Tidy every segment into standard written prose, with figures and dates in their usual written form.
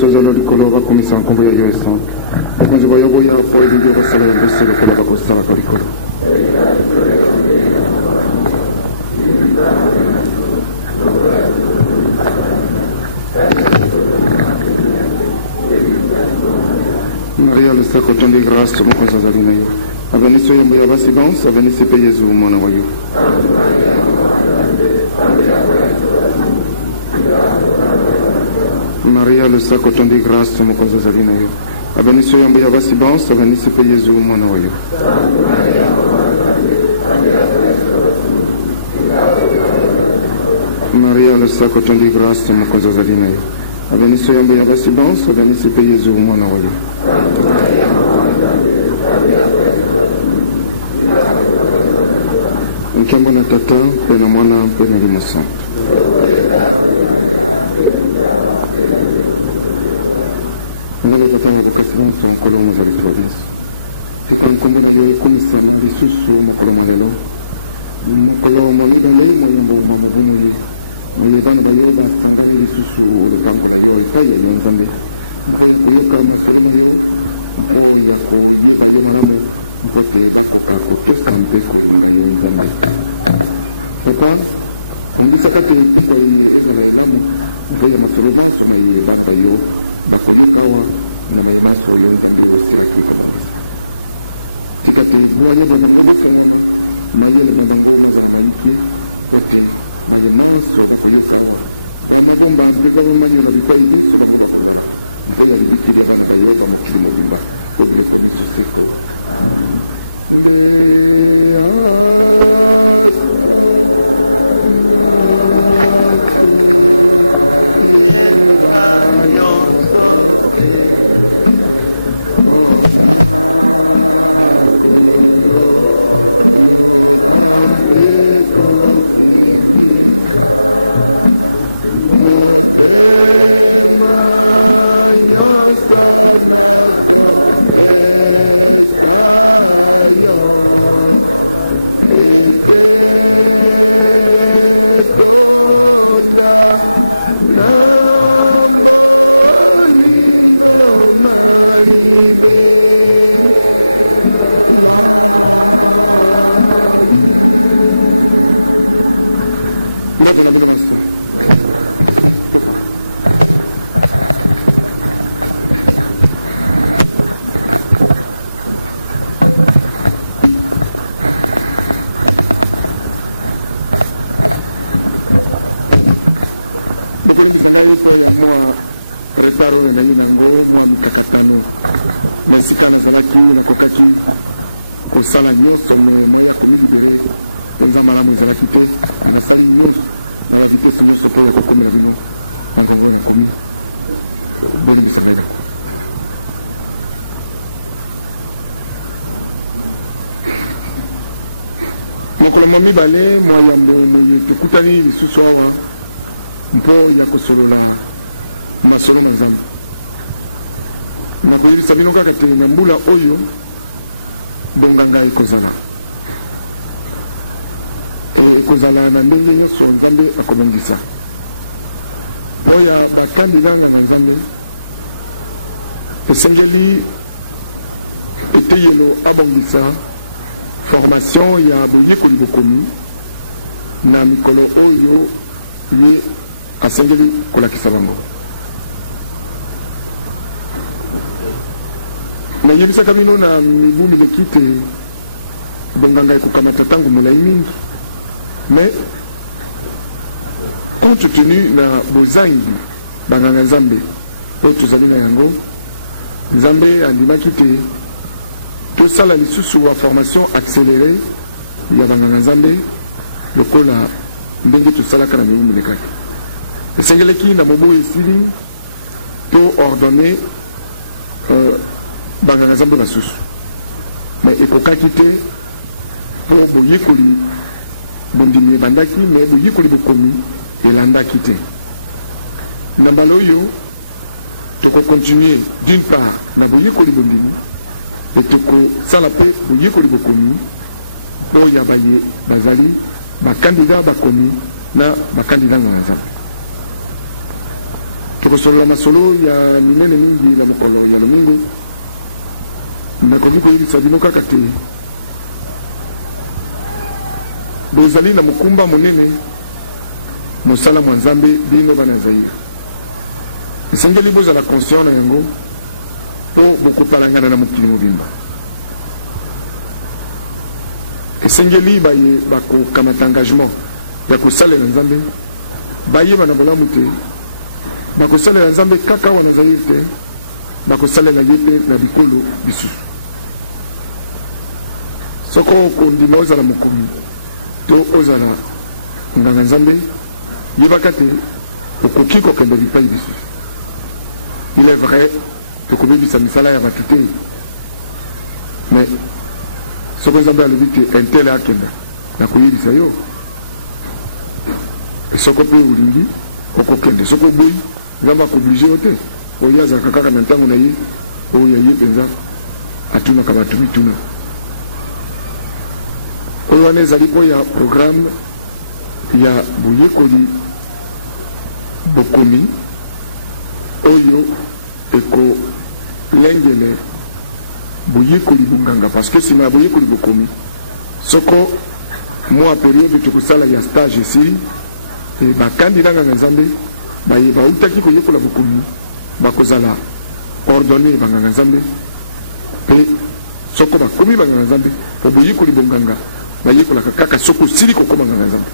sozolo likolo bakomisa nkombo ya yo esam bakonzi bayobo ya po elili basala ya ngosi lokola bakosalaka likolo Maria le sacre de grâce que mokozi azali na yo abenisi oyombo ya basi danse abenisi mpe yezu mwana wa yo Maria le sacre de grâce que mokozi azali na yo abenisi oyombo ya basi danse abenisi mpe yezu mwana wa yo Maria le sacre de grâce que mokozi azali na yo abenisi oyombo ya basi danse abenisi mpe yezu mwana wa yo nkembo na tata mpe na mwana mpe na limo santo nzambe tata wa bokasi bonso nkolo mozali swa biso tika nkombo na yo ekumisama lisusu mokolo mwa lelo mokolo mwa mibale mwa yambo mwa mobumu ye moye bana bayo basangani lisusu lopango la yo epai ya yo nzambe mpo ya koyoka masolo ma yo mpo ya koyeba yo malamu mpo te bakoka kotosa mpe kolinga yo nzambe papa kongisaka te tukwa ye ezala elamu mpo ya masolo maso ma ye bana bayo bakoyoka awa na maye maso yo nzambe osiraki komongisa tika te bwanya bwa bango bofongwama mayele ma bango mazala mayiki mpo te maye maso bakoyoka awa bamabomba mpe babamanyola bipai biso bango bakozala mpo ya libikili ya bana bayo bamokili mobimba po bileko miso seko nde mbote na bino maso bokolimbisa ngai mpo ya mwa retard oyo nayi nango mwa mikakatano na esika nazalaki nakokaki kosala nyonso me mwa ya komilibere mpenza malamu ezalaki te nasali nyonso na bavitesi nyonso mpo ya kokomela bino na ngongo oyo nakomi bolimbisa ngai nango mokolo mwa mibale mwa yambo moye tokutani lisusu awa mpo ya kosolola masolo ma nzambe nakoyebisa bino kaka te na mbula oyo bonganga ekozala ekozala na ndenge nyonso nzambe akobongisa mpo ya bakandida nganga nzambe esengeli eteyelo abongisa formation ya boyekoli bokomi na mikolo oyo ye asengeli kolakisa bango nayebisaka bino na mibu mileki te bonganga ekokamata ntango molai mingi mais compte tenu na bozangi banganga nzambe oyo tozali na yango nzambe andimaki te tosala lisusu wa formation accélérée ya banganga nzambe lokola ndenge tosalaka na mibu milekaki esengeleki na mobu esili to ordonner banganga nzambe basusu mais ekokaki te mpo boyekoli bondimi ebandaki me boyekoli bokomi elandaki te na mbala oyo tokokontinue d'une part na boyekoli bondimi e tokosala mpe boyekoli bokomi mpo ya baye bazali bakandida bakomi na bakandida nganga nzambe tokosolola masolo ya minene mingi la mokolo ya lomingo nakoki koyebisa bino kaka te bozali na mokumba monene mosala mwa nzambe bino bana Zaire esengeli bozala conscient na yango po bokopalangana na mokili mobimba esengeli baye bakokamata engagement ya kosalela nzambe bayeba na bolamu te bakosalela nzambe kaka wana Zaire te bakosalela ye mpe na bikolo bisusu soko kondima ozala mokomi to ozala nganga nzambe yebaka te okoki kokende bipai bisusu il est vrai tokobebisa misala ya bato te mais soko nzambe alobi te intele akenda na koyebisa yo soko mpe olingi okokende soko oboyi nzambe akoblige yo te oyo azalaka kaka na ntango na ye oyo ya ye mpenza atunaka bato mituna oyo wana ezali mpo ya programme ya boyekoli bokomi oyo ekolengele boyekoli bonganga parce que nsima ya boyekoli bokomi soko mwa periode tokosala ya stage esili bakandida nganga nzambe baye bautaki koyekola bokomi bakozala ordonné banganga nzambe mpe soko bakomi banganga nzambe po boyekoli bonganga bayekolaka kaka soko osili kokoma nganga nzambe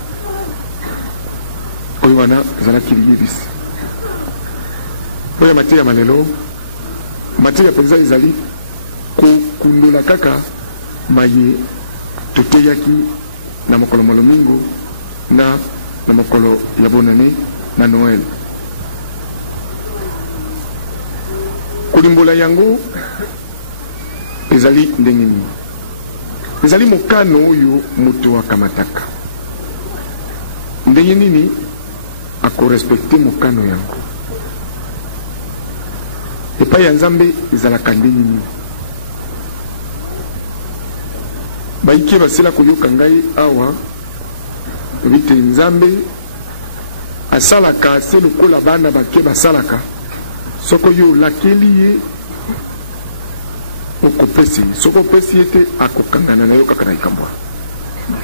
oyo wana ezalaki liyebisi mpo ya mateya malelo mateya mpenza ezali kokundola kaka maye toteyaki na mokolo malomingo na mokolo ya bonane na Noël kolimbola yango ezali ndenge nini ezali mokano oyo moto akamataka ndenge nini akorespecte mokano yango epai ya nzambe ezalaka ndenge nini baiki basila koyoka ngai awa bite nzambe asalaka se lokola bana bake basalaka soko yo lakeli ye okopesi ye soko opesi ye te akokangana na yo kaka na likambo wana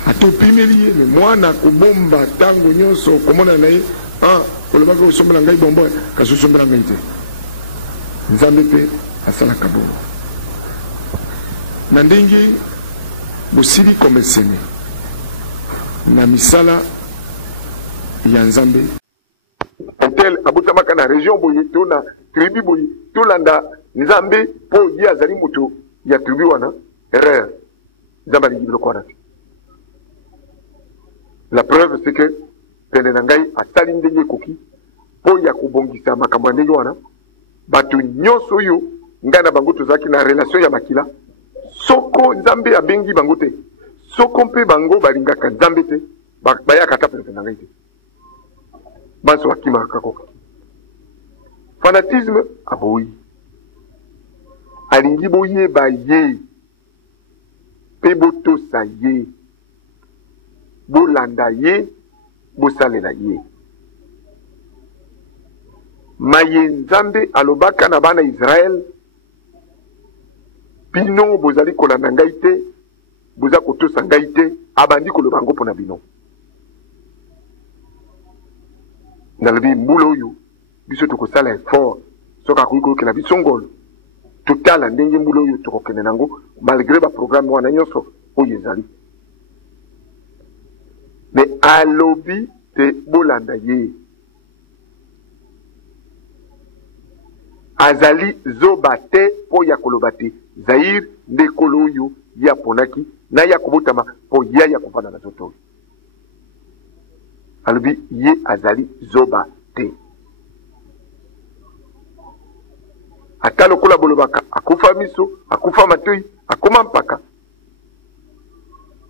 ate opimeli ye me mwana akobomba ntango nyonso okomona na ye olobaka osombela ngai bombo kasi osombela ngai te nzambe mpe asalaka bongo na ndenge bosili komesene na misala ya nzambe intel abutamaka na région boye to na tribu boye tolanda nzambe po ye azali moto ya tribu wana erreur nzambe alingi biloko wana te la preuve c'est que pene na ngai asali ndenge ekoki po ya kobongisa makambo ya ndenge wana bato nyonso oyo ngai na bango tozalaki na relation ya makila soko nzambe abengi bango te soko mpe bango balingaka nzambe te bayaka ata pene na ngai te banso bakimaka koka fanatisme aboyi alingi boyeba ye mpe botosa ye bolanda ye bosalela ye maye nzambe alobaka na bana Israel bino bozali kolanda ngai te boza kotosa ngai te abandi koloba yango mpo na bino nalobi mbula oyo biso tokosala effort soki akoki koyokela biso ngolo totala ndenge mbula oyo tokokende nango malgré baprogramme wana nyonso oyo ezali me alobi te bolanda ye azali zoba te po ya koloba te Zaire nde kolo oyo ya ponaki na ya kobotama po ya kovanda na zoto oyo alobi ye azali zoba te ata lokola bolobaka akufa miso akufa matoi akoma mpaka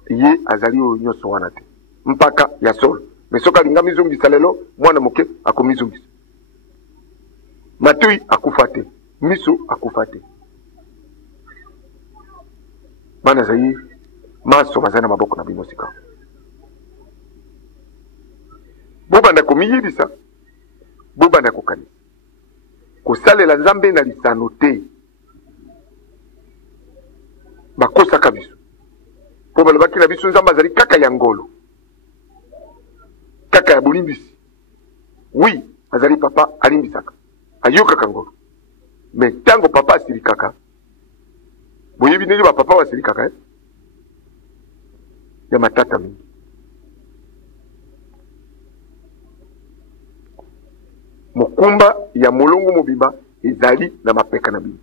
ye azali oyo nyonso wana te mpaka ya solo me soki alinga mizongisa lelo mwana moke akomizongisa matoi akufa te miso akufa te bana Zaire maso baza na maboko na bino sika bobanda komiyebisa bobanda kokanisa kosalela nzambe na lisano te bakosaka biso po balobaki na biso nzambe azali kaka ya ngolo kaka ya bolimbisi. Oui, azali papa alimbisaka ayokaka ngolo, mais ntango papa asilikaka boyebi ndenge bapapa basilikaka ya matata mingi. Mokumba ya molongo mobimba ezali na mapeka na bino.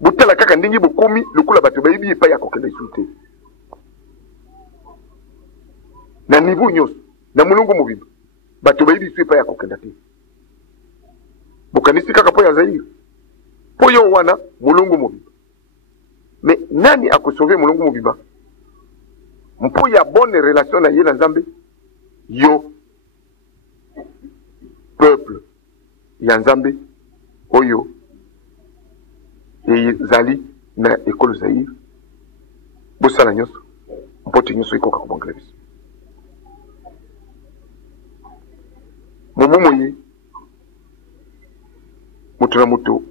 Botala kaka ndenge bokomi lokola bato bayebi epai ya kokenda isu te. Na niveau nyonso na molongo mobimba bato bayebi isu epai ya kokenda te. Bokanisi kaka po ya Zaire po yo wana molongo mobimba. Mais nani akosauve molongo mobimba? Mpo ya bonne relation na ye na Nzambe, yo peuple ya Nzambe oyo ezali na ekolo Zaire, bosala nyonso mpote nyonso ekoka kobongela biso. Momo moye moto na moto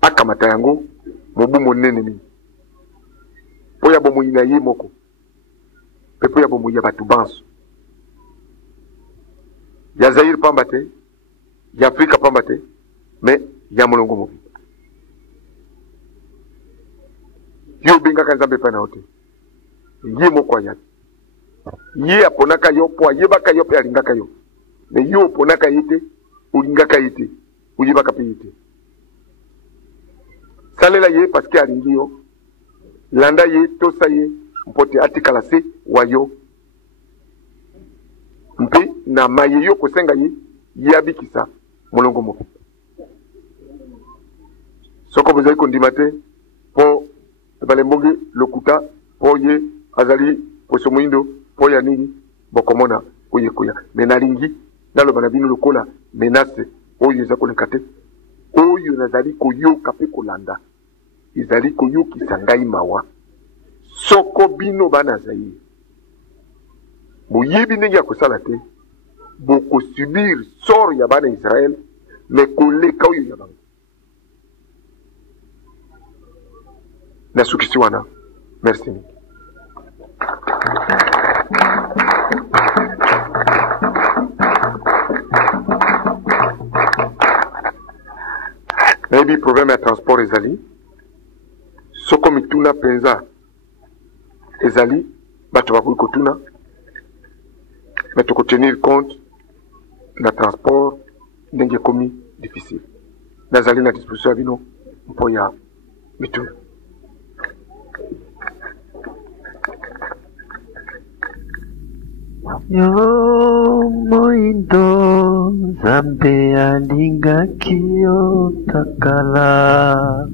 akamata yango mobu monene mingi po ya bomoi na ye moko pe po ya bomoi ya batu banso ya Zaire pamba te, ya Afrika pamba te, mais ya molongo mobimba. Yo bengaka Nzambe pa na ote ye moko ayaki ye aponaka yo po ayebaka yo pe alingaka yo, mais yo oponaka ye te olingaka ye te oyebaka pe ye te. Salela ye parce que alingi yo, landa ye tosa ye mpote atikala se wa yo mpe na maye yo kosenga ye yabikisa molongo mobimba. Soko bozali kondima te po balembonge lokuta po ye azali poso moindo po ya nini bokomona oye koya. Me nalingi naloba na bino lokola menace oyo eza koleka te, oyo nazali koyoka pe kolanda ezali koyokisa ngai mawa. Soko bino bana Zaire boyebi ndenge ya kosala te, bokosubir sort ya bana Israel me koleka oyo ya bango. Nasukisi wana. Merci. Maybe problème ya transport ezali soko mituna penza ezali bato bakoki kotuna mais toko tenir compte na transport ndenge komi difficile. Nazali na disposition ya bino mpo ya mituna. Yo moindo Nzambe alingaki yo takala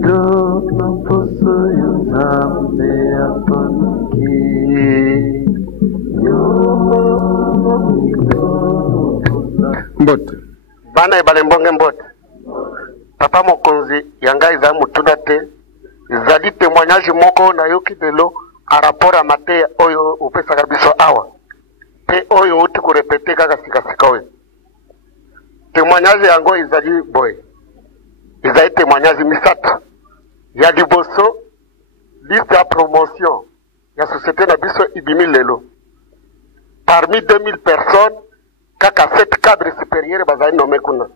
do na poso yo Nzambe aponaki yo moindo Mbote bana ebale mbonge mbote papa mokonzi yanga iza mutuna te ezali témoignage moko na yoki delo a rapport à mate oyo upesaka biso awa pe oyo uti kurepete kaka sika oyo témoignage yango ezali boy ezali témoignage misata ya liboso liste ya promotion ya société na biso ibimi lelo parmi 2000 personnes kaka 7 cadres supérieurs bazali nommé kuna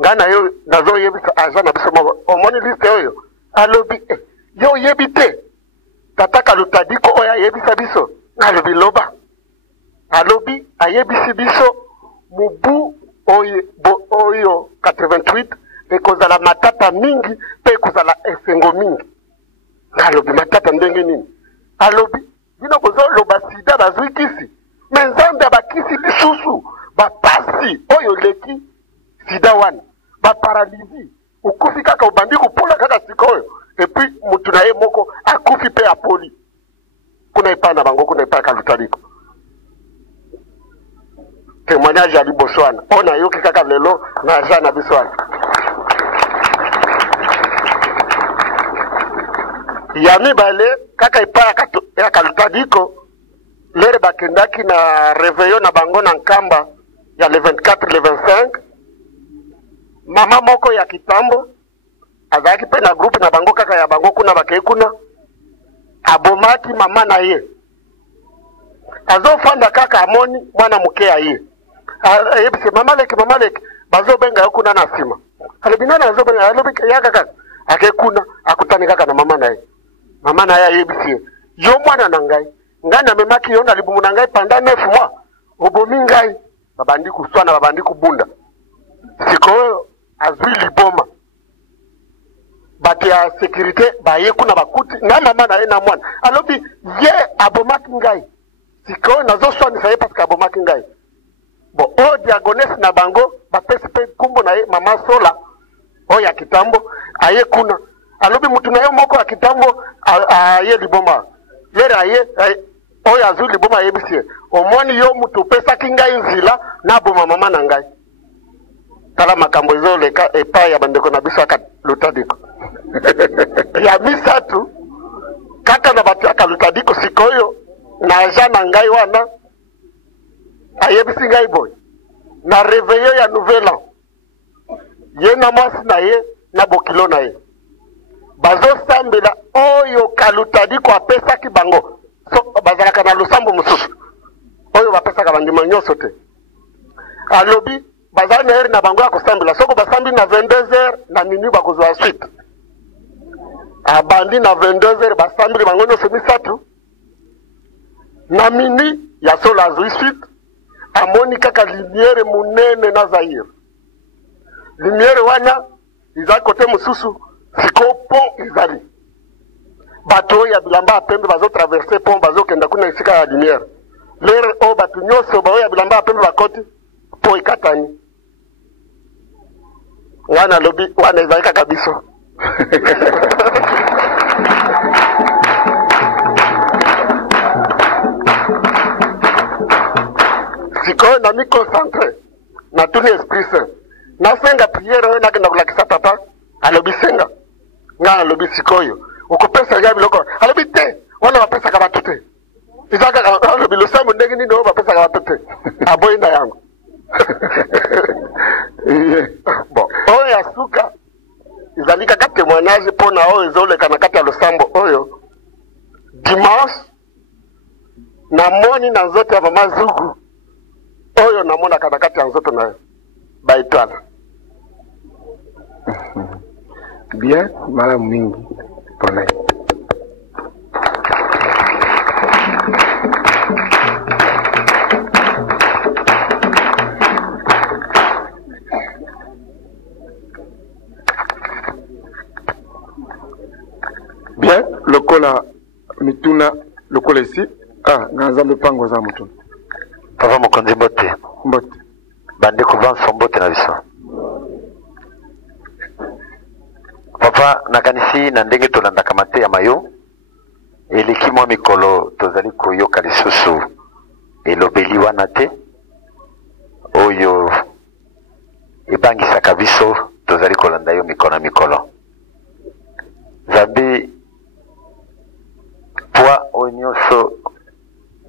ngana yo nazo yebisa agent na biso moko omoni liste oyo alobi yo yebite Tataka lutadiko oya yebisa biso alobi loba alobi ayebisi biso mubu oyo 88 ekozala matata mingi pe ekozala esengo mingi. Alobi matata ndenge nini? Alobi bino kozo loba sida bazwi kisi me Nzambe bakisi bisusu bapasi oyo leki sida wana baparalizi ukufi kaka ubandi kupula kaka sikoyo epi mutu na ye moko akufi pe apoli kuna ipana bango kuna ipaka lutaliko témoignage ya liboswana ona yoki kaka lelo na jana biswana ya mibale kaka ipaka ya kalutadiko lere bakendaki na réveillon na bango na nkamba ya le 24 le 25. Mama moko ya kitambo azalaki pe na groupe na bango kaka ya bango kuna bakei kuna abomaki mama na ye. Azofanda kaka amoni mwana muke ya ye. Ayebise mama leke bazobenga yo kuna na sima. Alibinana azobenga alobika ya kaka akekuna akutani kaka na mama na ye. Mama na ye ayebise yo mwana na ngai ngana memaki yo na libumu na ngai pendant 9 mois obomi ngai babandi kuswana babandi kubunda siko azili boma bati ya sécurité baye kuna bakuti na mama na ye na mwana alobi ye abomaki ngai siko nazo swani saye parce que abomaki ngai bon o diagonese na bango bapesi pe kumbo na ye mama Sola o ya kitambo aye kuna alobi mutu na ye moko ya kitambo aye liboma lere aye oya zuli boma yebisie omoni yo mutu pesaki ngai nzila na boma mama na ngai kala makambo ezo leka epa ya bandeko na biso aka lutadiko ya misatu kaka na batu aka lutadiko sikoyo na aja na ngai wana ayebisi ngai boy na réveillé ya nouvel an ye na mwasi na ye na bokilo na ye bazosambela oyo kalutadiko apesaki bango so bazalaka na lusambo mususu oyo bapesaka bandima nyonso te alobi bazali na ere na bango ya kosambela soko basambi na 22h na minuit bakozwa suite abandi na 22h basambeli bango nyonso misatu na minuit ya solo azwi suite amoni kaka limiere munene na Zaire limiere wana izali kote mususu siko pont izali bato ya bilamba pembe bazo traverser pont bazo kenda kuna isika ya lumière lere o bato nyoso bayo ya bilamba pembe bakoti po ikatani wana lobi wana ezalika kabiso siko na mi concentré na tuni esprit saint na senga prière na kenda kulakisa papa alobi senga nga alobi sikoyo ukupesa ya biloko alobi te wana wapesa kama tete izaka alobi lusamu ndenge nini ndo wapesa kama tete aboyi na yangu bon oya suka izalika kate témoignage pona oyo ezoleka na kati ya lusambo oyo dimanche na moni na nzoto ya mama Zugu oyo namona kana kati ya nzoto nayo baitwana bien mara mingi pona bien lokola mituna lokola isi na nzambe pango za mutuna papa mokonzi mbote bandeko banso mbote na biso papa nakanisi na ndenge tolandaka mateya mayo eleki mwa mikolo tozali koyoka lisusu elobeli wana te oyo ebangisaka biso tozali kolanda yo mikolo na mikolo nzambe poa oyo nyonso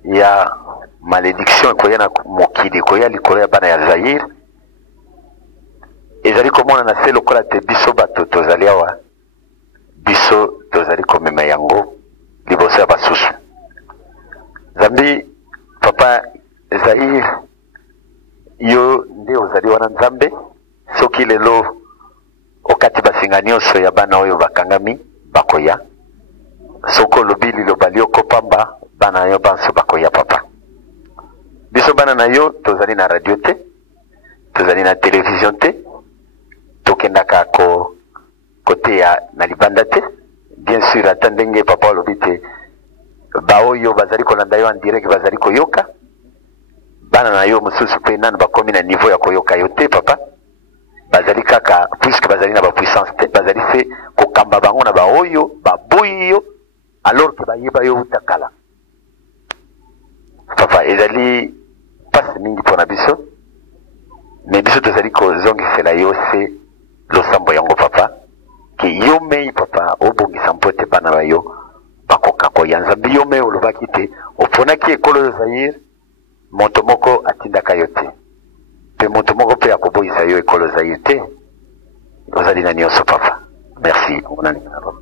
ya malédiction ekoya na mokili ekoya likolo ya bana ya Zaire ezali komona na se lokola te biso bato tozali awa biso tozali komema yango liboso ya basusu nzambe papa Zaire yo nde ozali wana nzambe soki lelo okati basinga nyonso ya bana oyo bakangami bakoya soko lobi liloba liokopamba bana yo banso bakoya papa biso bana na yo tozali na radio te tozali na télévision te tokendaka kote ya na libanda te bien sûr ata ndenge papa olobi te baoyo bazali kolanda yo en direct bazali koyoka bana na yo mosusu mpe nanu bakomi na niveau ya koyoka yo te papa bazali kaka puisque bazali na bapuissance te bazali se kokamba bango na baoyo baboyi yo alors que bayeba yo utakala papa ezali pasi mingi mpona biso me biso tozali kozongisela yo se losambo yango papa ke yo mei papa obongisa mpo ete bana bayo bakoka koya nzambi yo me olobaki te oponaki ekolo yo Zaire moto moko atindaka yo te pe moto moko pe akoboyisa yo ekolo Zaire te ozali na nyonso papa merci onani na papa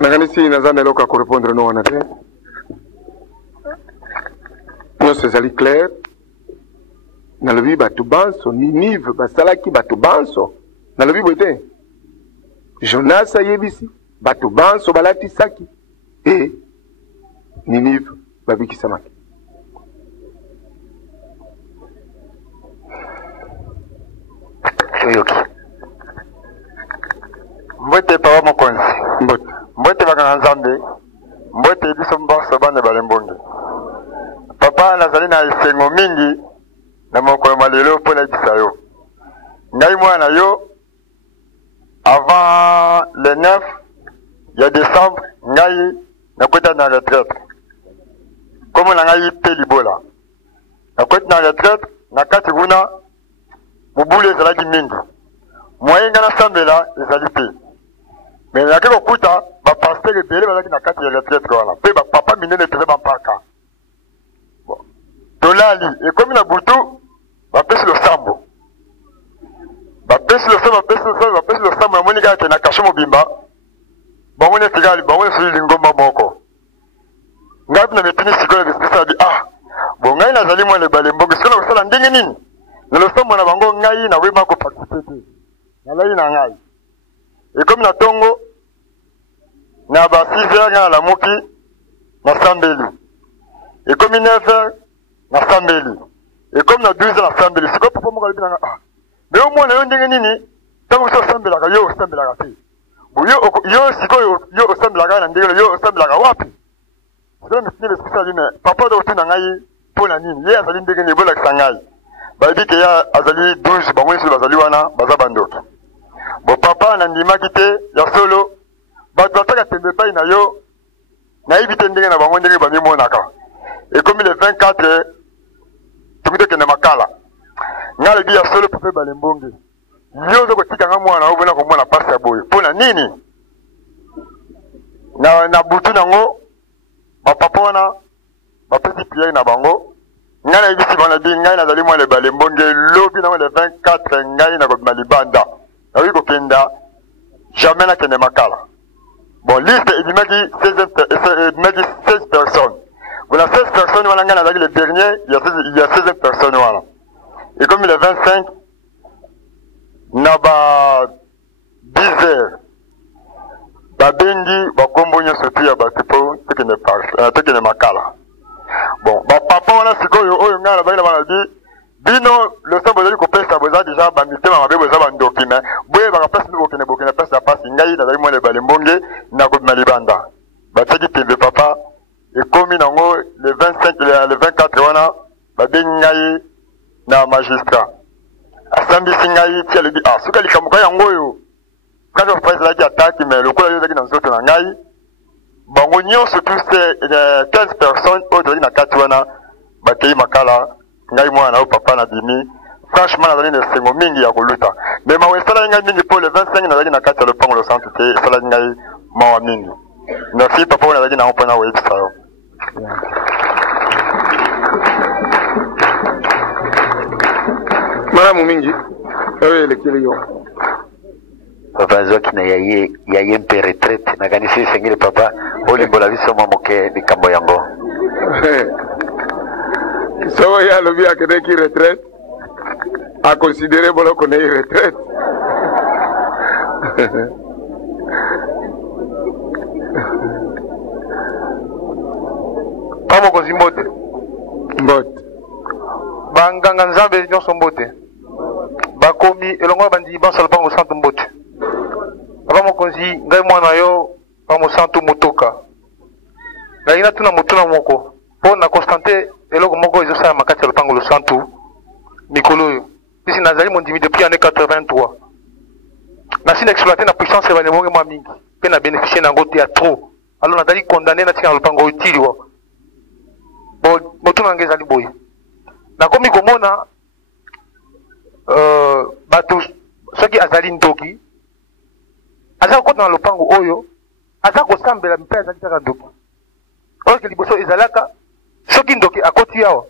nakanisi naza na eloko ya korepondre no wana te nyonso ezali clair nalobi bato banso Ninive basalaki bato banso nalobi boye te Jonas ayebisi bato banso balatisaki e Ninive babikisamaki oyoki mbote papa mokonzi mbote mbote bakanga nzambe mbote biso mbarso bana balembonge papa nazali na esengo mingi na mokolo malelo mpo nayebisa yo ngai mwana yo avant le 9 ya décembre ngai nakweta na retraite komo na ngai pe libola nakweta na retraite na kati kuna mobulu ezalaki mingi moyen nga nasambela ezali te me nake kokuta bapaster ebele bazalaki na kati ya retraite wana mpe bapapa minene peza bampaka tolali ekomi na butu bapesi losambo bapesi losambo namoni kaka na kasho mobimba bango netikali bango nesili lingomba moko ngai na metini sikoyo besisadi bo ngai nazali mwana ebale mbongo sikoyo na kosala ndenge nini na losambo na bango ngai nawema koparticipe te nalai na ngai ekomi na tongo na ba 6 heures nga nalamuki nasambeli ekomi 9 heures nasambeli ekomi na 12 heures nasambeli sikoyo papa moko alobi nanga me omwana yo ndenge nini ntango so osambelaka yo osambelaka te yo sikoyo yo osambelaka na ndenge yo osambelaka wapi sikoyo misini lesisa line papa ozo kotuna ngai mpo na nini ye azali ndenge nini bolakisa ngai bayebi ke ye azali 12 bango nyonso bazali wana baza bandoki bo papa nandimaki te ya solo bato bataka tembe epai na yo nayebi te ndenge na bango ndenge bamimonaka ekomi le 24 tomi tokende makala nga lebi ya solo papa ebale mbonge yo ozo kotikanga mwana obona komona pasi ya boye mpo na nini na butu nango bapapa wana bapesi priere na bango ngai nayebisi bana bi ngai nazali mwana ebale mbonge lobi nango le 24 ngai nakobima libanda nakoki kokenda jamais nakende makala bon liste ebimaki 16 personnes bona 16 personnes wana ngai nazalaki le dernier ya 16 personnes wana ekomi le 25 na ba 10 heures babengi bakombo nyonso tu ya bato mpo tokende makala bon bapapa wana sikoyo oyo ngai nazalaki na bana bi bino loso bozali kopesa boza deja bamitema mabe boza bandoki me boye bakapesi nde bokende pesi ya pasi ngai nazali mwana ebale mbonge nakobima libanda batiaki pembe papa ekomi nango le 24 wana babengi ngai na magistrat asambisi ngai ti alobi soki alikamuka yango oyo kaka papa ezalaki ataki me lokola yo ezalaki na nzoto na ngai bango nyonso tu se 15 personnes oyo tozalaki na kati wana bakei makala ngai mwana oyo papa nadimi franchement nazali na esengo mingi ya koluta me mawa esalaki ngai mingi mpo le 25 nazalaki na kati ya lopango losantu te esalaki ngai mawa mingi merci papa oyo nazalaki nango mpona koyebisa yo malamu mingi oyo elekeli yo papa azwaki na yaye mpe retraite nakanisi esengeli papa olimbola biso mwa moke likambo yango so ye alobi akendeki retraite akonsidere boloko na ye retraite pa mokonzi mbote mbote banganga nzambe nyonso mbote bakomi elongo na bandimi banso lopango santu mbote papa mokonzi ngai mwana yo pa mosantu motoka ngai natuna motuna moko mpo na constante eloko moko ezosala makati ya lopango losantu mikolo oyo sisi nazali mondimi depuis année 83 nasi na exploité na puissance ebale monge mwa mingi mpe na bénéficie nango te ya trop alors nazali condamné natika na lopango oyo tiliwa bo motuna nange ezali boye nakomi komona batu soki azali ndoki aza kokota na lopango oyo aza kosambela mpe azali kaka ndoki oyo ke liboso ezalaka soki ndoki akoti awa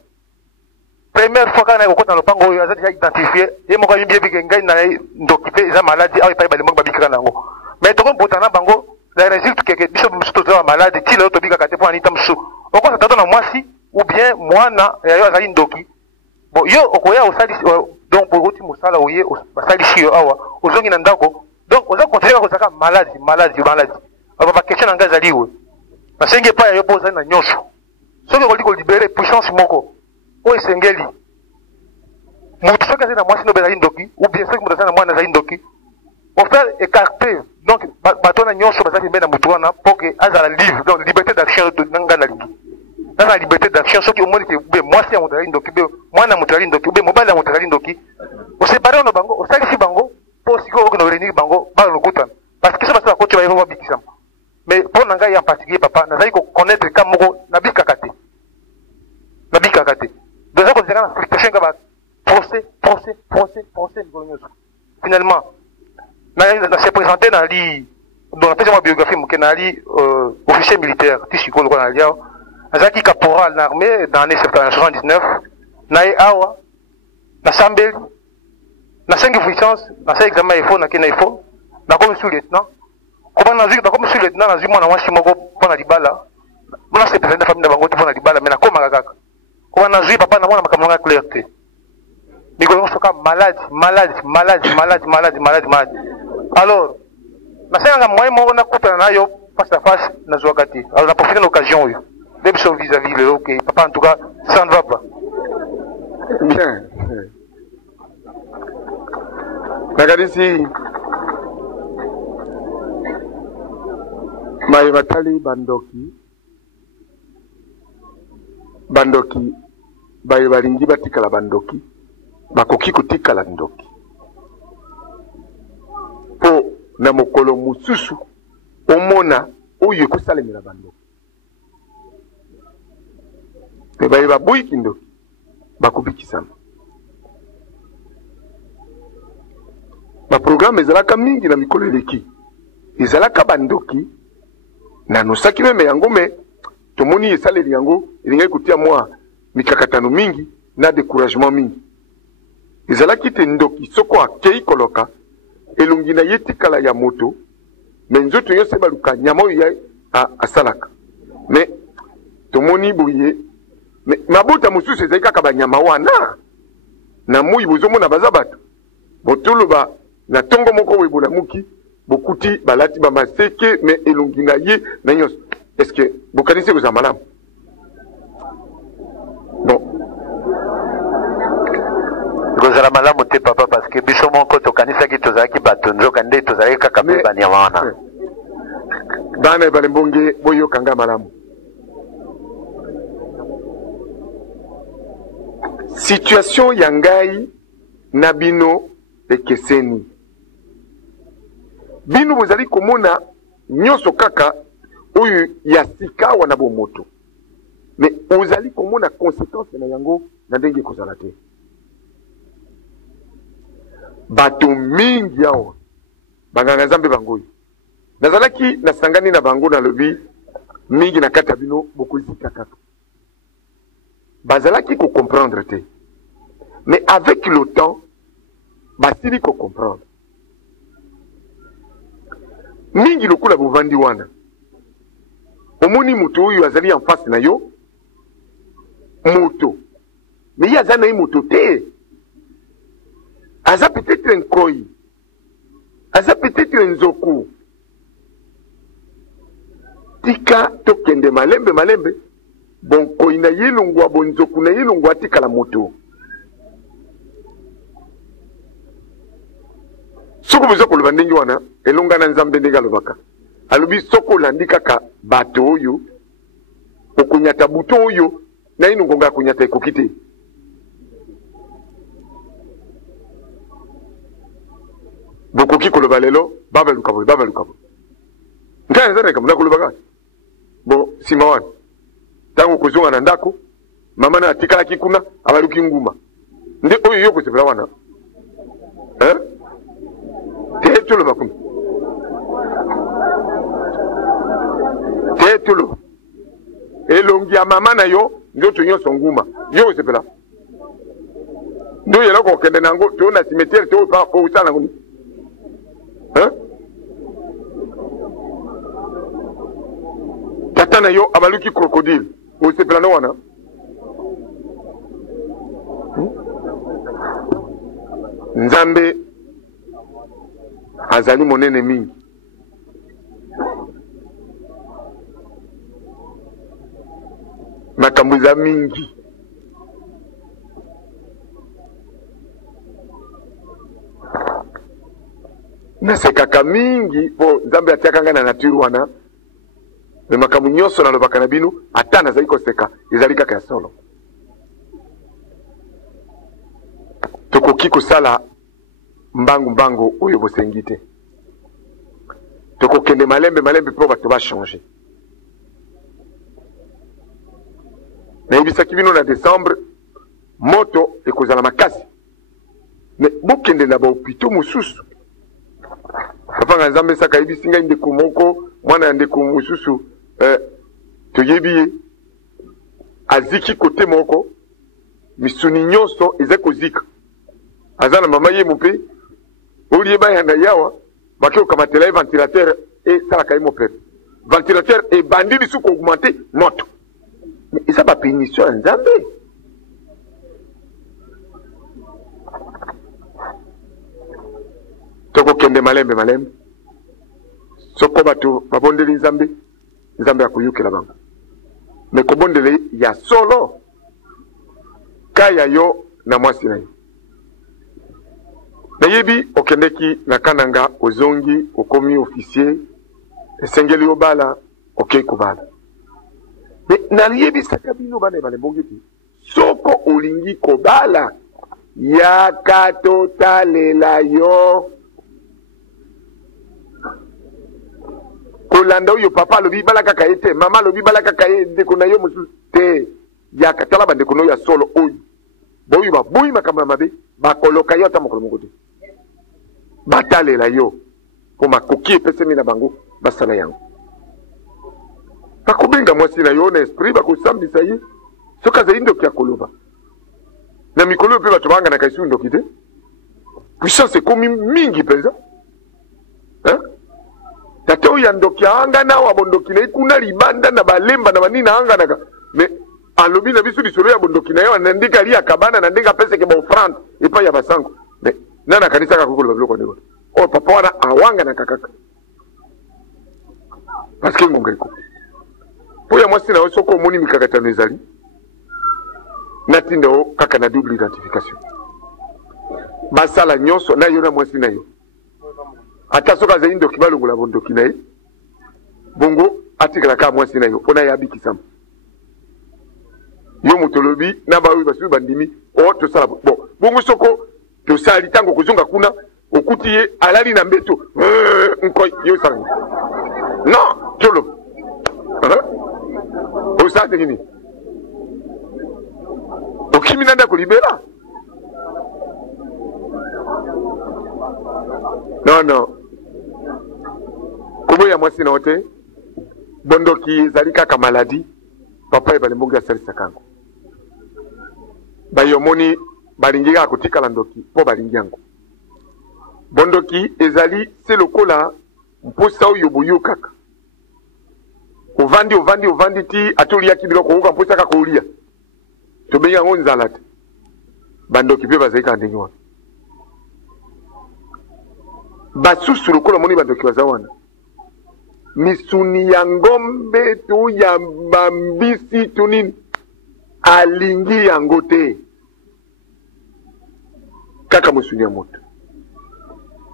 première fois kaka na kokota na lopango oyo aza deja identifié ye moko ayimbi yebike ngai na ndoki mpe eza maladi awa epai balemboki babikaka na yango mais tokombota na bango la résulte keke biso mosusu toza malade ti lelo tobikaka te mpo anita mosusu okosa tato na mwasi ou bien mwana yayo azali ndoki bon yo okoya osalisi donc bokoti mosala oye basalisi yo awa ozongi na ndako donc oza konsidere kozalaka maladi bakestion na ngai ezali we nasengi epai yayo mpo ozali na nyonso soki okoli kolibere puissance moko oyo esengeli motu soki azali na mwasi nobe azali ndoki ou bien soki moto azali na mwana azali ndoki ofaire écarter donc bato wana nyonso bazali pembeni na motu wana mpo ke azala livre donc liberté d'action na ngai nalingi naza liberté d'action soki omoni ke be mwasi ya moto azali ndoki be mwana ya moto azali ndoki be mobali ya moto azali ndoki osepare wana bango osalisi bango mpo sikoyo oki na oreniki bango balokutana parce que so bato bakoti bayeba babikisama mais mpo na ngai en particulier papa nazali koconnaître ka moko nabikaka te donc eza kozala na frustration nga procès mikolo nyonso finalement na se présenté nali donc napesa mwa biographie moke nali officier militaire ti sikoyo lokola nali awa azalaki caporal na armée dans l'année 79 naye awa nasambeli nasengi puissance nasali examen efo nakende efo nakomi sous lieutenant nakomi sous lieutenant nazwi mwana mwasi moko mpo na libala mona se présenté famille na bango te mpo na libala mais nakomaka kaka koma nazwi papa na mwana makambo nanga clair te mikolo nyonso ka malade alors nasengaka moyen moko nakutana na yo face à face nazwaka te alors naprofite na occasion oyo nde biso vis-à-vis lelo ok papa en tout cas ça ne va pas bien nakanisi maye batali bandoki baye balingi batikala bandoki bakoki kotikala ndoki mpo na mokolo mosusu omona oyo ekosalemela bandoki mpe baye baboyiki ndoki bakobikisama baprograme ezalaka mingi na mikolo eleki ezalaka bandoki nanosaki meme yango me tomoni esaleli yango elingai kotia mwa mikakatano mingi na découragement mingi ezalaki te ndoki soko akei koloka elongi na ye tikala ya moto me nzoto nyonso ebaluka nyama oyo asalaka me tomoni boye mabota mosusu ezali kaka banyama wana na moi bozomona baza bato botoloba na ntongo moko boye bolamuki bokuti balati bamaseke me elongi na ye na nyonso estce bokanisi kozala malamu bon kozala malamu te papa parce que biso moko tokanisaki tozalaki bato nzoka nde tozalaki kaka mpe banyama wana bana ebale mbonge boyokanga malamu situation ya ngai na bino ekeseni bino bozali komona nyonso kaka oyo ya sika wana bomoto me ozali komona conséquence na yango na ndenge ekozala te bato mingi awa banganga nzambe bangoyo nazalaki nasangani na bango nalobi mingi na kati ya bino bokolipika kaka bazalaki kocomprendre te mais avec le temps basili kocomprendre mingi lokola bovandi wana omoni moto oyo azali en face na yo moto mais ye aza na ye moto te aza peut-être nkoi aza peut-être nzoku tika tokende malembe bonkoi na ye longwa bonzoku na ye longwa atikala moto soko boza koloba ndenge wana elonga na nzambe ndenge alobaka alobi soko olandi kaka bato oyo okonyata buto oyo na ino ngonga akonyata ekoki te bokoki koloba lelo babaluka boye ngai eza na likambo nakoloba kaka bo nsima wana ntango kozonga na ndako mama na atikalaki kuna abaluki nguma nde oyo yo kosepela wana Tetulo bakumi. Tetulo. Elongi ya mama na yo ndoto nyonso nguma. Yo sepela. Ndo yelo ko kende nango to na cimetière to pa ko utana ngoni. Tata na yo abaluki crocodile. O sepela no wana. Nzambe azali monene mingi. Makambo za mingi. Nasekaka mingi po Nzambe atiakanga na nature wana. Me makambo nyonso na lobaka na bino ata nazali koseka ezali kaka ya solo. Tokoki kosala mbangu oyo bosengi te. Tokokende malembe po bato ba changer. Nayebisaki bino na décembre moto ekozala makasi. Me bokende na bahopito mosusu. Papa nga Nzambe saka yebisi ngai ndeko moko mwana ya ndeko mosusu toyebi ye aziki kote moko misuni nyonso eza kozika. Aza na mama ye mope olie bayanda yawa baki okamatela ye ventilateur esalaka ye mopepe. Ventilateur ebandi lisu koaugmente moto. Eza bapénition ya Nzambe. Tokokende malembe soko bato babondeli Nzambe Nzambe akuyukela bango. Me kobondele ya solo kaya yo na mwasi na yo. Nayebi okendeki na kananga ozongi okomi officier esengeli obala okei kobala. Me nayebi saka bino bana balembongi te soko olingi kobala yaka totalela yo. Kolanda oyo papa lobi bala kaka ye te, mama lobi bala kaka ye ndeko na yo mosusu te. Yaka tala bandeko no ya solo oyo. Boyo baboyi makambo ya mabe bakoloka yo ata mokolo moko te. Batalela yo po makoki epesemi na bango basala yango. Bakobenga mwasi na yo na esprit bakosambisa ye soki azali ndoki ya koloba. Na mikolo mpe bato banga na kaisi ndoki te. Puissance ekomi mingi mpenza. Tate oyo ya ndoki anga na wa bondoki na ikuna libanda na balemba na banina anga naka. Me alobi na biso lisolo ya bondoki na yo na ndika lia kabana na ndika pese ke ba offrande epa ya basango. Me nana kanisa ka kokolo bablo ko ndeko. O papa wana awanga na kakaka. Parce que ngongeko. Po ya mwasi na yo soko omoni mikakatano ezali. Natinda o kaka na double identification. Basala nyonso na yo na mwasi na yo. Ata soka za indo kibalungu la bondoki na ye. Bongo atikala ka mwasi na yo. Pona ya bikisama. Yo mutolobi na bawi basubi bandimi. O to sala bon. Bongo soko to sali tango kuzunga kuna. Okuti ye alali na mbeto. Nko yo sali. Non. Tolo. O sa te gini. Okimi nanda kulibera. Non. Kobo ya mwasi na ote. Bondoki zalika ka maladi. Papa e balembongi ya salisa kango. Bayomoni balingi akotika la ndoki. Po balingi yango. Bondoki ezali se lokola mposa oyo boyo kaka. Ovandi ti atoli ya kibilo ko mposa kaka olia. Tobe yango nzala te. Bandoki pe bazalika ndenyo. Basusu lokola moni bandoki bazawana. Misuni ya ngombe tu ya bambisi tu nini alingi yango te. Kaka musuni ya moto.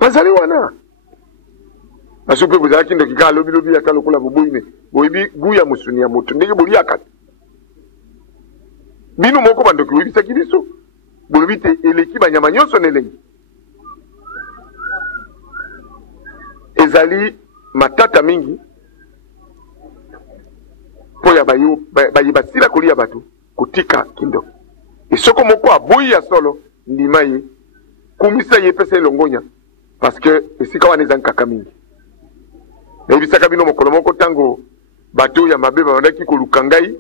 Bazali wana. Basupe buzalaki ndoki ka lobi ya ka lokola boboine. Boyibi guya musuni ya moto. Ndenge boli akati. Bino moko bandoki boyibi saki biso. Bolobi te eleki banyama nyonso nelengi. Ezali matata mingi po ya bayibasila kolia bato kutika kindo. Isoko moko aboyi ya solo ndima ye kumisa yepesa elongonya parce que esika wana eza nkaka mingi nayebisaka bino mokolo moko ntango bato ya mabe babandaki koluka ngai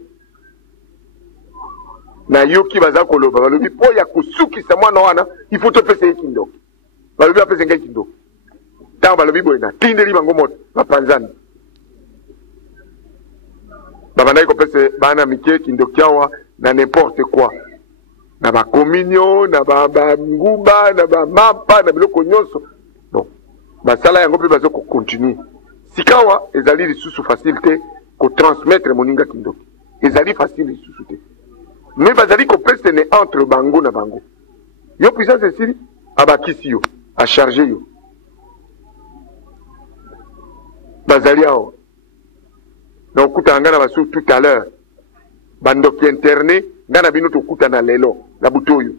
nayoki baza koloba balobi mpo ya kosukisa mwana wana ifo topesa ye kindoki balobi bapesa ngai kindoki ntango balobi boye natindeli bango moto bapanzani babandaki kopesa bana mike kindoki awa na n'importe quoi na bakominio na banguba na bamapa na biloko nyonso bon basala yango mpe baza kocontinue sikawa ezali lisusu facile te kotransmettre moninga kindoki ezali facile lisusu te mais bazali kopesa ne entre bango na bango yo puissance esili abakisi yo acharge yo bazali awa na okutana nga na basu tout à l'heure bandoki interne nga na bino tokutana lelo na butu oyo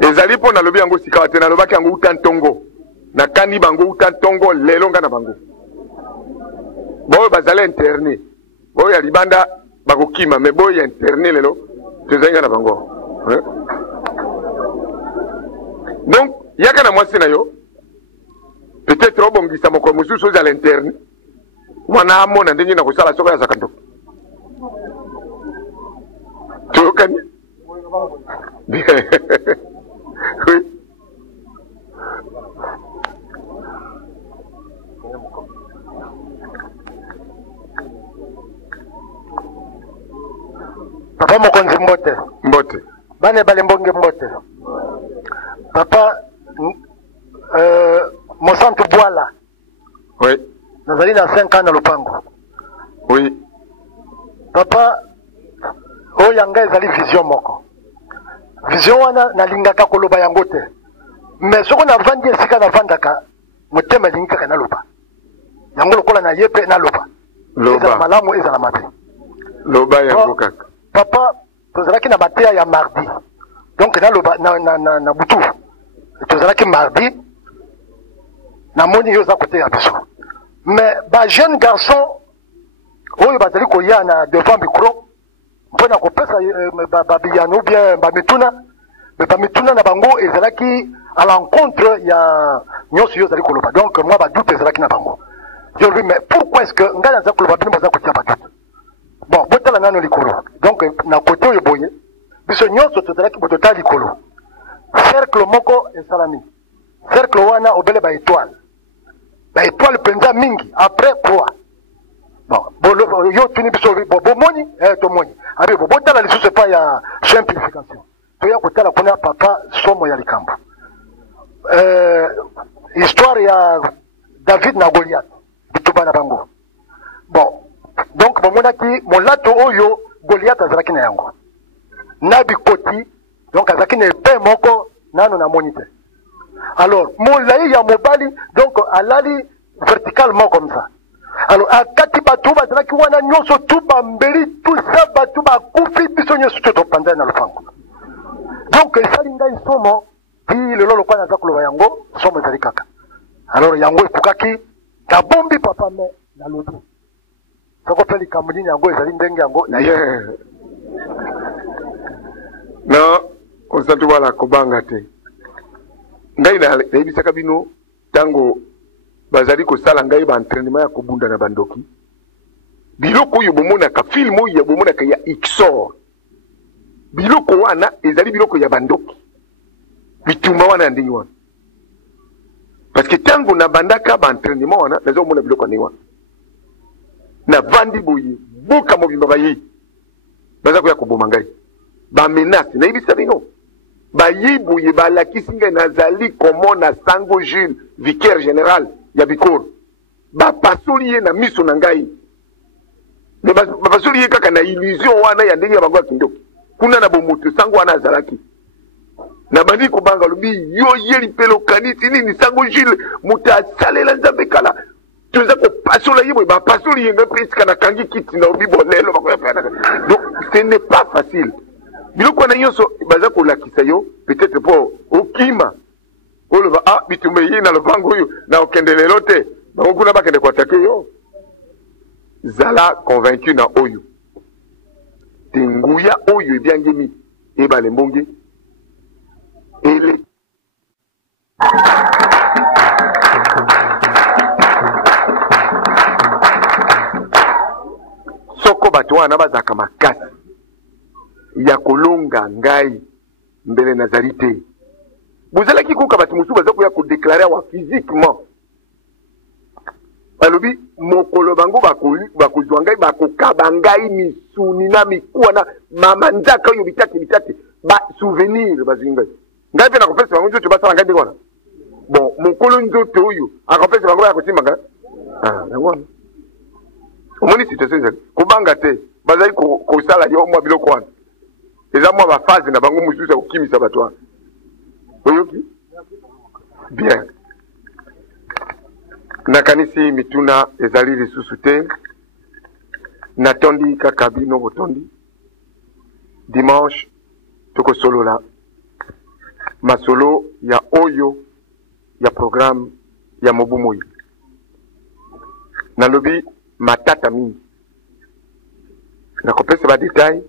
ezali mpo nalobi yango sikawa te nalobaki yango uta ntongo nakani bango uta ntongo lelo nga na bango boyo bazali interne boyo ya libanda bakokima me boyo ya interne lelo tezali nga na bango donc yaka na mwasi na yo peut-être obongisa mokolo mosusu ozala interne wana amona ndenge na kosala soko yazaka ntoko toyokani oui papa mokonzi mbote mbote bane bale mbonge mbote papa mosantu bwala oui nazali na 5 ans na lupango oui papa oyo yanga ezali vision moko vision wana nalingaka koloba yango te mais soko navandi esika navandaka motema elingi kaka naloba yango lokola na ye mpe naloba ezala malamu ezala mabe loba yango kaka papa tozalaki na mateya ya mardi donc naloba na butu tozalaki mardi namoni yo oza koteya biso mais bajeune garçon oyo bazali koya na devant micro mpo na kopesa babiyano ou bien bamituna me bamituna na bango ezalaki à l'encontre ya nyonso yo ozali koloba donc moi badute ezalaki na bango je lui mais pourquoi est-ce que ngai naza koloba bino baza kotia badute bon botala nano likolo donc na kote oyo boye biso nyonso tozalaki botota likolo cercle moko esalami cercle wana obele baétoile mpenza mingi après quoi bon yo tuni biso bomoni tomoni abi botala lisusu epa ya simplification toya kotala kuna papa somo ya likambo histoire ya David na Goliath bituba na bango bon donc bomonaki molato oyo Goliath azalaki na yango na bikoti donc azalaki na epe moko nano namoni te alors molai ya mobali donc alali verticalement comme ça alors akati bato bazalaki wana nyonso tu bambeli tout ça bato bakufi biso nyonso to topanza na lupango donc esali ngai somo ti lelo lokola naza koloba yango somo ezali kaka alors yango ekokaki nabombi papa me nalobi soko mpe likambo nini yango ezali ndenge yango na ye no osatu bala kobanga te ngai nayebisaka bino ntango bazali kosala ngai baentraînement ya kobunda na bandoki biloko oyo bomonaka filme oyo bomonaka ya Xor biloko wana ezali biloko ya bandoki bitumba wana ya ndenge wana parce que ntango nabandaka baentraînement wana naza komona biloko ya ndenge wana navandi boye boka mobimba bayei baza koya koboma ngai bamenase nayebisa bino bayei boye balakisi ngai nazali komona Sango Jules vicaire général ya bikoro bapasoli ye na miso na ngai me bapasoli ye kaka na illusion wana ya ndenge ya bango ya kindoki kuna na bomoto sango wana azalaki na bandi kobanga lobi yo yeli mpe lokanisi nini Sango Jules moto asalela nzambe kala toza kopasola ye boye bapasoli ye ngai mpe esika nakangi kiti na obi bolelo donc ce n'est pas facile biloko wana nyonso baza kolakisa yo peut-être mpo okima oloba bitumba ye na lopango oyo na okende lelo te bango kuna bakende kuatake yo zala convaincu na oyo te nguya oyo ebiangemi ebale mbonge ele soko bato wana bazalaka makasi ya kolonga ngai mbele nazali te bozalaki koka bato mosusu baza koya kodeklare awa physiquement balobi mokolo bango bakozwa ngai bakokaba ngai misuni na mikuwa na mamanzaka oyo bitake basouvenir bazwi ngai ngai mpe nakopesa bango nzoto basala ngai ndenge wana bon mokolo nzoto oyo akopesa bango baya kosimba ngai yango wana omoni situation ezali kobanga te bazali kosala yo mwa biloko wana eza mwa bafase na bango mosusu ya kokimisa bato wana oyoki bien nakanisi mituna ezali lisusu te natondi kaka bino botondi dimanche tokosolola masolo ya oyo ya programme ya mobu moyi nalobi matata mingi nakopesa badetail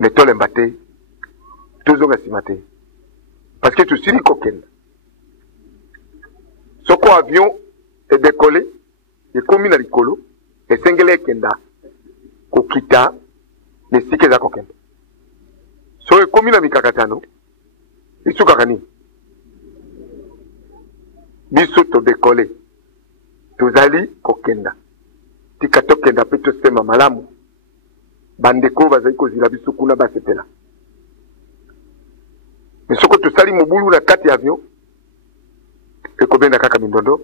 me tolemba te tozonga nsima te parce que tosili kokenda soko avion edekole ekomi na likolo esengeli ekenda kokita esika eza kokenda so ekomi na mikakatano esukaka nini biso todekole tozali kokenda tika tokenda mpe tosema malamu bandeko bazali kozila biso kuna basepela me soko tosali mobulu na kati ya avion ekobenda kaka mindondo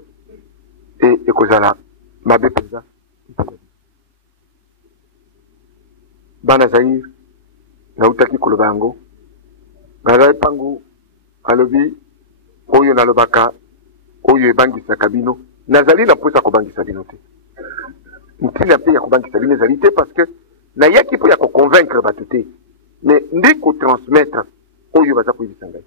e ekozala mabe mpenza bana zaire nautaki koloba yango ngazali pangu alobi oyo nalobaka oyo ebangisaka bino nazali na mposa kobangisa bino te ntina mpe ya kobangisa bino ezali te parce que nayaki mpo ya koconvaincre bato te mais ndi kotransmettre oyo baza koyebisa ngai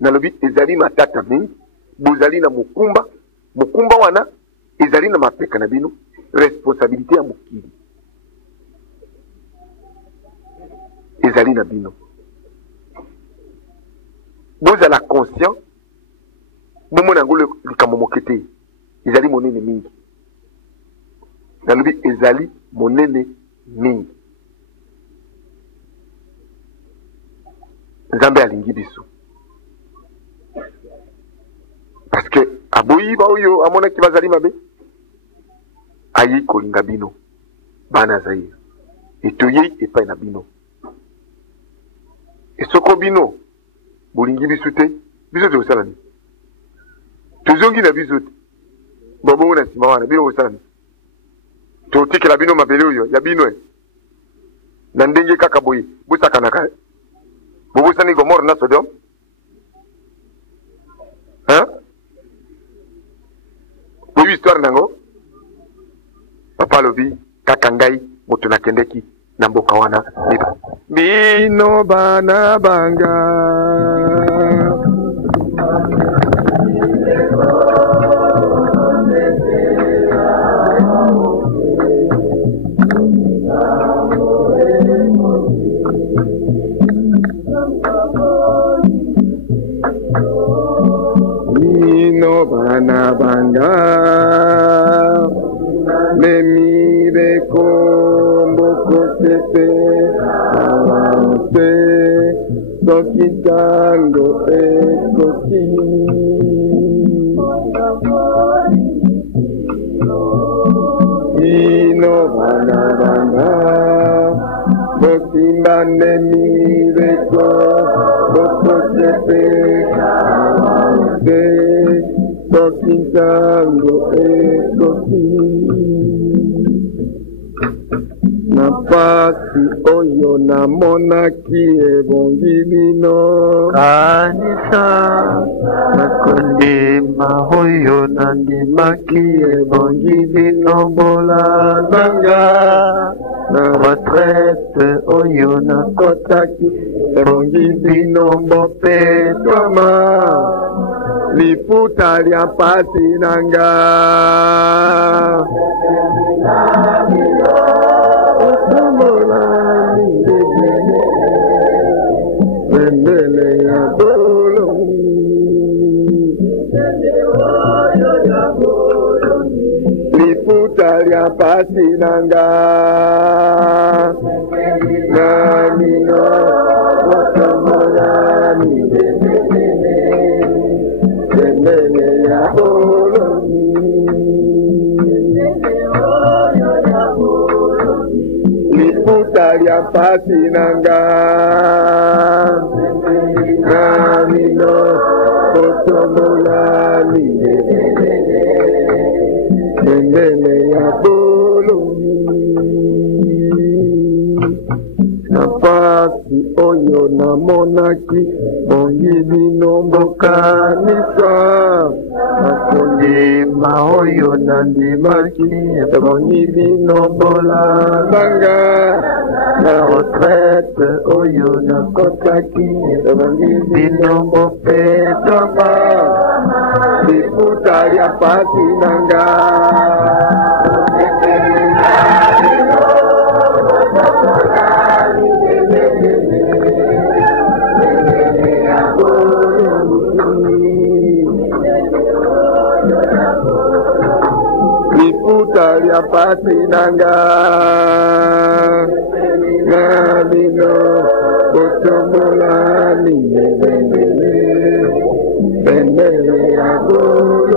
nalobi ezali matata mingi bozali na mokumba wana ezali na mapeka na bino responsabilité ya mokili ezali na bino bozala conscient bomona yango likambo moke te ezali monene mingi nalobi ezali monene mingi nzambe alingi biso parce que aboyi ba oyo amonaki bazali mabe ayi kolinga bino bana zaire etoyei epai na bino esoko bino bolingi biso te biso te kosala nini tozongi na biso te bobongo na nsima wana bino kosala nini totikela bino mabele oyo ya bino na ndenge kaka boye bosakanaka bobosani gomore na sodome boyebi histoire nango papa alobi kaka ngai moto nakendeki na mboka wana bino bana banga bino bana banga memire kombo sepe avance sokitando ekoki bino bana banga botinda memire kombo sepe avance sokitando ekoki na pasi oyo namonaki ebongi bino kanisa nakondima oyo nandimaki ebongi bino bolananga na retraite oyo nakotaki ebongi bino bopetwama liputa lya pasi nanga liputa lya pasi nanga namino wakamolani bendele ya boloni liputa lya pasi nanga namino wakamolani bendele ya boloni napasi oyo namonaki bongili nombokanisa nakondima oyo nandimaki bongili nombolananga na retraite oyo nakotaki bongili nombopetama liputa lya pasi nanga liputa lya pasi nanga nabino otomolani bendele ya golo